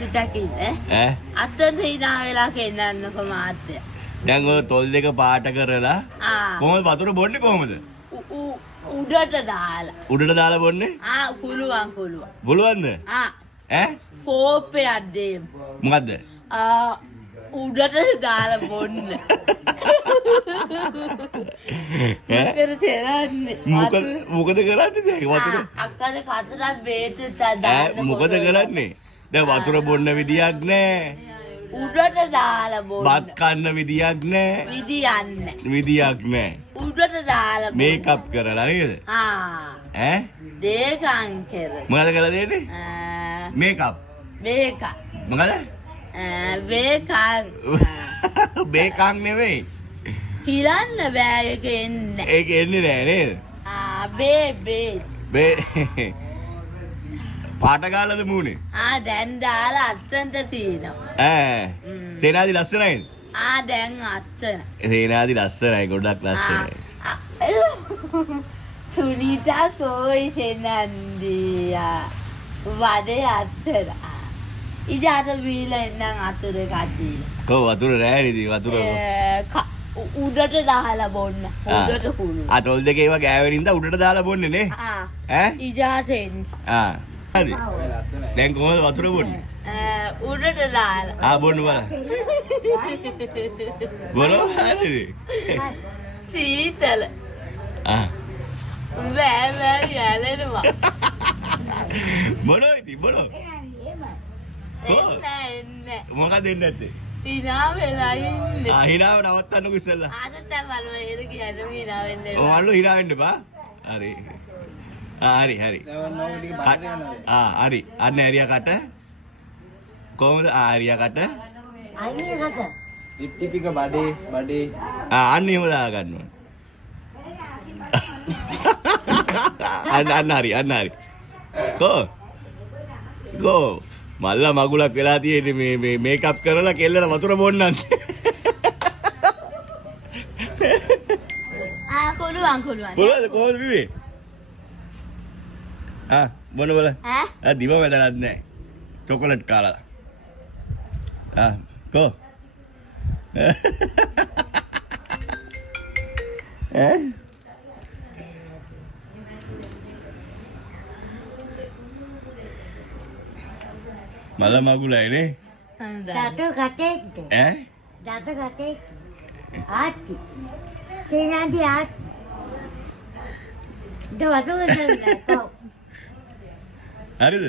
දකින්නේ අතන hina වෙලා කෙන්නන්නකො මාත්‍ය දැන් ඔය තොල් දෙක පාට කරලා කොහොමද වතුර බොන්නේ කොහොමද උඩට දාලා බොන්නේ පුළුවන්ද කෝපයක් දෙන්න මොකද්ද උඩට දාලා බොන්න මොකද කරන්නේ දැන් වතුර අක්කර කතරක් බේත් දාන්න මොකද කරන්නේ දැන් වතුර බොන්න විදියක් නැහැ උඩට දාලා බොන්න බත් කන්න විදියක් නැහැ විදියක් නැහැ උඩට දාලා මේකප් කරලා නේද දේකම් කර මොකද කරලා දෙන්නේ මේකප් මොකද බේකම් නෙවෙයි හිරන්න බෑ ඒක එන්නේ ඒක එන්නේ නෑ නේද බේ පාට ගාලාද මූනේ දැන් දාලා අත්තන්ට තියෙනවා සේනාදි ලස්සනයිද දැන් අත්තන සේනාදි ලස්සනයි ගොඩක් ලස්සනයි සුනීතා කෝයි සේනන්දියා වදේ අත්තන ඉජාට බීලා එන්නම් අතුර එකක් දීලා කො වතුර නෑ නේද වතුර උඩට දාලා බොන්න උඩට කුළු තොල් දෙක ඒවා ගෑවෙනින්ද උඩට දාලා බොන්නේ නේ ඉජාට එන්න හරි දැන් කොහොමද වතුර බොන්නේ උඩට දාලා බොන්න බලන්න බොනවා හරිද සීතල බෑ යැලෙනවා බොනවා ඉතින් බොනවා එන්න මොකක්ද දෙන්නේ නැත්තේ hina වෙලා ඉන්නේ හිනාව නවත්තන්නකෝ ඉස්සෙල්ලා ආතත් මල්ලෝ එද කියනවා hina වෙන්න මල්ලෝ හිනා වෙන්න බා හරි හරි හරි අන්න ඇරියා කට කොහොමද ඇරියා කට ටිපික බඩේ අන්න එහෙම දා ගන්නවා අන්න හරි කෝ මල්ලා මගුලක් වෙලා තියෙන්නේ මේ මේකප් කරලා කෙල්ලට වතුර බොන්නන්නේ කොහොමද බිවේ බොන්න බල දිව වැදගත් නැහැ චොකලට් කාලා කෝ මල මගුලයි නේ Dato katete. Dato katete. Ati. Senadi ati. Dato katete. හරිද